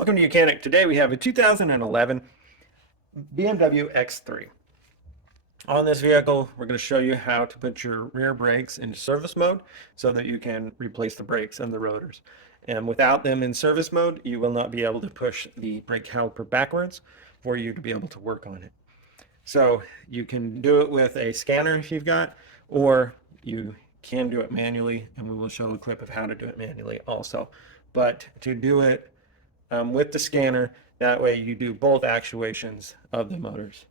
Welcome to YOUCANIC. Today we have a 2011 BMW X3. On this vehicle, we're going to show you how to put your rear brakes into service mode so that you can replace the brakes and the rotors. And without them in service mode, you will not be able to push the brake caliper backwards for you to be able to work on it. So you can do it with a scanner if you've got, or you can do it manually, and we will show a clip of how to do it manually also. But to do it with the scanner, that way you do both actuations of the motors.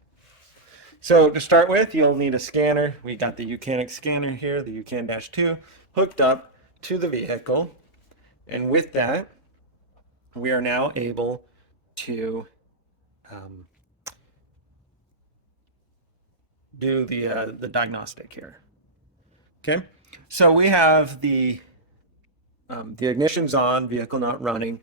So to start with, you'll need a scanner. We got the YOUCANIC scanner here, the YOUCAN-2, hooked up to the vehicle. And with that, we are now able to do the diagnostic here. Okay, so we have the ignition's on, vehicle not running,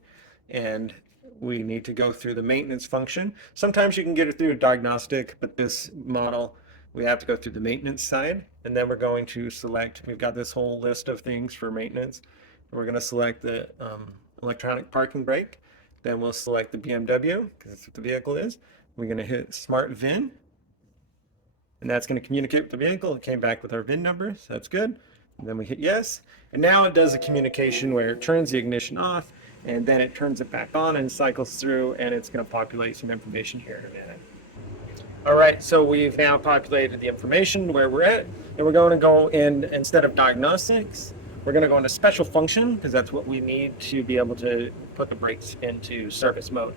and we need to go through the maintenance function. Sometimes you can get it through a diagnostic, but this model, we have to go through the maintenance side, and then we're going to select, we've got this whole list of things for maintenance. We're going to select the electronic parking brake, then we'll select the BMW, because that's what the vehicle is. We're going to hit Smart VIN, and that's going to communicate with the vehicle. It came back with our VIN number, so that's good. And then we hit yes, and now it does a communication where it turns the ignition off, and then it turns it back on and cycles through, and it's going to populate some information here in a minute. All right, so we've now populated the information where we're at, and we're going to go in, instead of diagnostics, we're going to go into special function, because that's what we need to be able to put the brakes into service mode.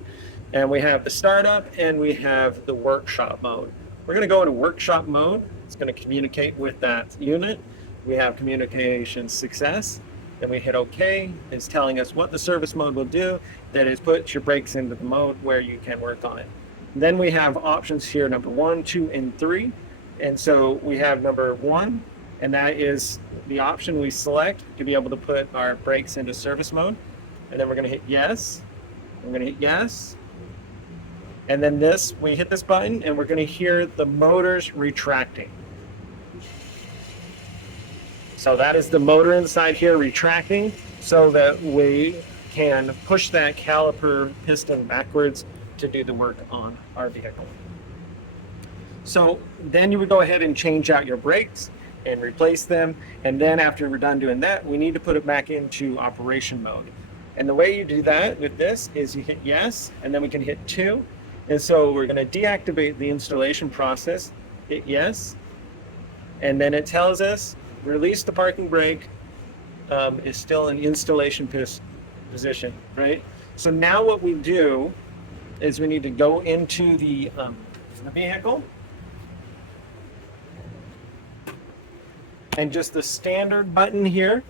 And we have the startup, and we have the workshop mode. We're going to go into workshop mode. It's going to communicate with that unit. We have communication success. Then we hit OK. It's telling us what the service mode will do. That is, put your brakes into the mode where you can work on it. Then we have options here, number 1, 2, and 3. And so we have number 1, and that is the option we select to be able to put our brakes into service mode. And then we're going to hit yes. We're going to hit yes. And then this, we hit this button, and we're going to hear the motors retracting. So that is the motor inside here retracting so that we can push that caliper piston backwards to do the work on our vehicle. So then you would go ahead and change out your brakes and replace them. And then after we're done doing that, we need to put it back into operation mode. And the way you do that with this is you hit yes, and then we can hit 2. And so we're going to deactivate the installation process, hit yes, and then it tells us release the parking brake, is still in installation position, right? So now what we do is we need to go into the vehicle, and just the standard button here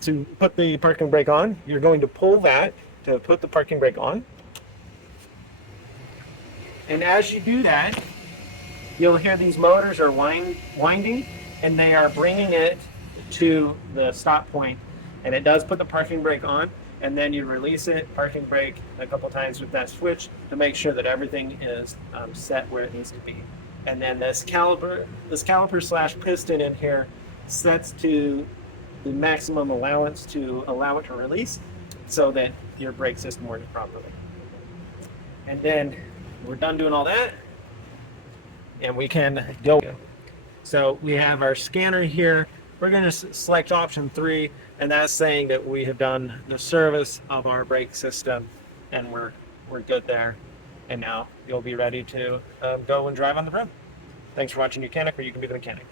to put the parking brake on. You're going to pull that to put the parking brake on. And as you do that, you'll hear these motors are winding, and they are bringing it to the stop point. And it does put the parking brake on, and then you release it, parking brake a couple times with that switch to make sure that everything is set where it needs to be. And then this caliper slash piston in here sets to the maximum allowance to allow it to release so that your brake system works properly. And then we're done doing all that, and we can go. So we have our scanner here. We're going to select option 3, and that's saying that we have done the service of our brake system, and we're good there. And now you'll be ready to go and drive on the road. Thanks for watching YOUCANIC, or you can be the mechanic.